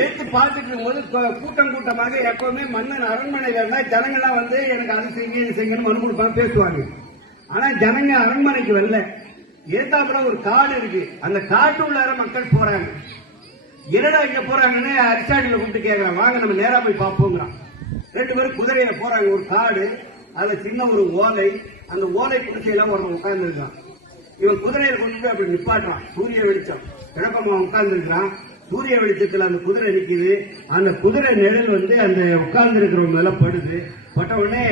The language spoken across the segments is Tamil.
எடுத்து பார்த்துட்டு இருக்கும்போது கூட்டம் கூட்டமாக எப்பவுமே மன்னன் அரண்மனையில இருந்தா ஜனங்கள்லாம் வந்து எனக்கு அது செய்யுங்க இது செய்யுங்கன்னு மனு கொடுப்பாங்க, பேசுவாங்க. ஆனா ஜனங்க அரண்மனைக்கு வரல. ஏத்தாப்புல ஒரு காடு இருக்கு, அந்த காட்டு உள்ளார மக்கள் போறாங்க. என்னடா இங்க போறாங்கன்னு அரிசாடியில கூப்பிட்டு கேட்கறான், வாங்க நம்ம நேரா போய் பார்ப்போங்கிறான். 2 பேரும் குதிரையில போறாங்க. ஒரு காடு, அதுல சின்ன ஒரு ஓலை, அந்த ஓலை குடிசையெல்லாம் ஒருவன் உட்கார்ந்து இருக்கான். இவன் குதிரையில கொண்டு போய் அப்படி நிப்பாட்டுறான். சூரிய வெளிச்சம் கிழப்பமா உட்கார்ந்து இருக்கிறான். சூரிய வெளிச்சத்துல அந்த குதிரை நிக்குது. அந்த குதிரை நிழல் வந்து அந்த உட்கார்ந்து இருக்கிறவங்க மேல படுது. பட்ட உடனே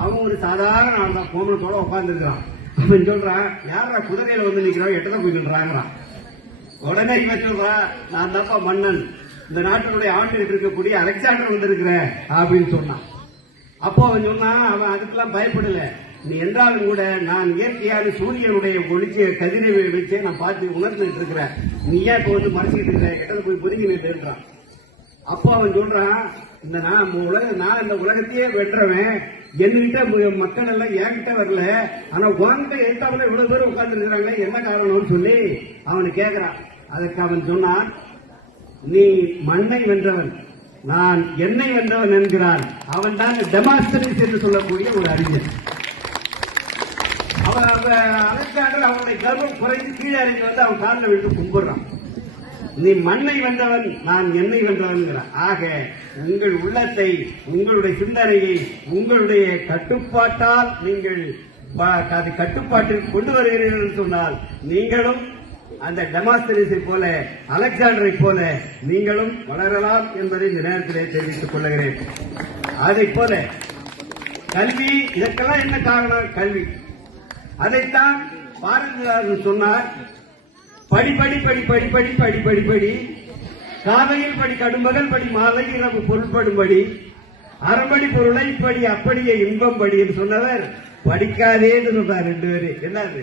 அவன் ஒரு சாதாரண ஆள் தான், கோமணத்தோட உட்கார்ந்து இருக்கிறான். அவன் சொல்றான், யாரா குதிரையில வந்து நிக்கிறான், எட்டதான் போய்கிறாங்கிறான். உடனே இவன் சொல்றான், நான் தாப்பா மன்னன், இந்த நாட்டினுடைய ஆண்டு இருக்கக்கூடிய அலெக்சாண்டர் வந்திருக்கிறேன் அப்படின்னு சொன்னான். அப்போ அவன் சொன்னான், அவன் அதுக்கெல்லாம் பயப்படல. நீ என்றாலும் கூட நான் இயற்கையான சூரியனுடைய ஒளிச்ச கதிரை வச்சே நான் பார்த்து உணர்ந்துட்டு இருக்கிறேன். நீ ஏன் இப்ப வந்து மறைச்சிட்டு இருக்கிற, எட்டது போய் பொதுங்கி நின்றுறான். அப்போ அவன் சொல்றான், நான் இந்த உலகத்தையே வென்றவன், என்கிட்ட மக்கள் எல்லாம் என்கிட்ட வரல, ஆனா உன்கிட்ட எட்டாவில் இவ்வளவு பேர் உட்கார்ந்து இருக்கிறாங்க, என்ன காரணம்னு சொல்லி அவனு கேட்கிறான். அதுக்கு அவன் சொன்னான், நீ மண்ணை வென்றவன், நான் என்னை வென்றவன் என்கிறான். அவன் தான் டெமாஸ்தரிஸ் என்று சொல்லக்கூடிய ஒரு அறிஞர். அலெக்சாண்டர் அவனுடைய கர்வம் குறைந்து கீழே இறங்கி வந்து அவன் காலில் விட்டு கும்பிடுறான். நீ மண்ணை வென்றவன், நான் என்னை வென்றவன். ஆக உங்கள் உள்ளத்தை, உங்களுடைய சிந்தனையை உங்களுடைய கட்டுப்பாட்டால் நீங்கள் அது கட்டுப்பாட்டிற்கு கொண்டு வருகிறீர்கள் சொன்னால் நீங்களும் அந்த டெமாஸ்தரிஸை போல, அலெக்சாண்டரை போல நீங்களும் வளரலாம் என்பதை இந்த நேரத்திலே தெரிவித்துக் கொள்கிறேன். அதை போல கல்வி, இதற்கெல்லாம் என்ன காரணம்? கல்வி. அதைத்தான் பாரதிதாசன் சொன்னார், படி படி படி படி படி படி படி படி, காலையில் படி கடும்பகல் படி மாலை இரவு பொருள்படும்படி, அறம்படி பொருளை படி அப்படியே இன்பம் படி என்று சொன்னவர் படிக்காதேன்னு சொன்னார். 2 பேரு. என்னது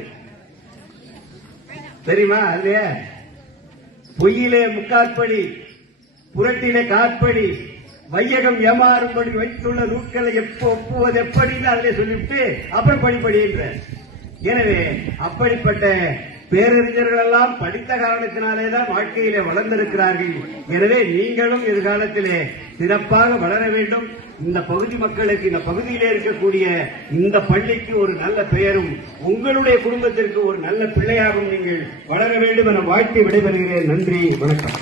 தெரியுமா? அதுலயே பொய்யிலே முக்காற்படி, புரட்டிலே காற்படி, வையகம் ஏமாறும்படி வைத்துள்ள நூட்களை ஒப்புவது எப்படின்னு அதிலே சொல்லிவிட்டு அப்புறம் படிப்படி என்ற. எனவே அப்படிப்பட்ட பேரறிஞர்கள் எல்லாம் படித்த காரணத்தினாலேதான் வாழ்க்கையிலே வளர்ந்திருக்கிறார்கள். எனவே நீங்களும் எதிர்காலத்திலே சிறப்பாக வளர வேண்டும். இந்த பகுதி மக்களுக்கு, இந்த பகுதியிலே இருக்கக்கூடிய இந்த பள்ளிக்கு ஒரு நல்ல பெயரும், உங்களுடைய குடும்பத்திற்கு ஒரு நல்ல பிள்ளையாகவும் நீங்கள் வளர வேண்டும் என வாழ்த்தி விடைபெறுகிறேன். நன்றி, வணக்கம்.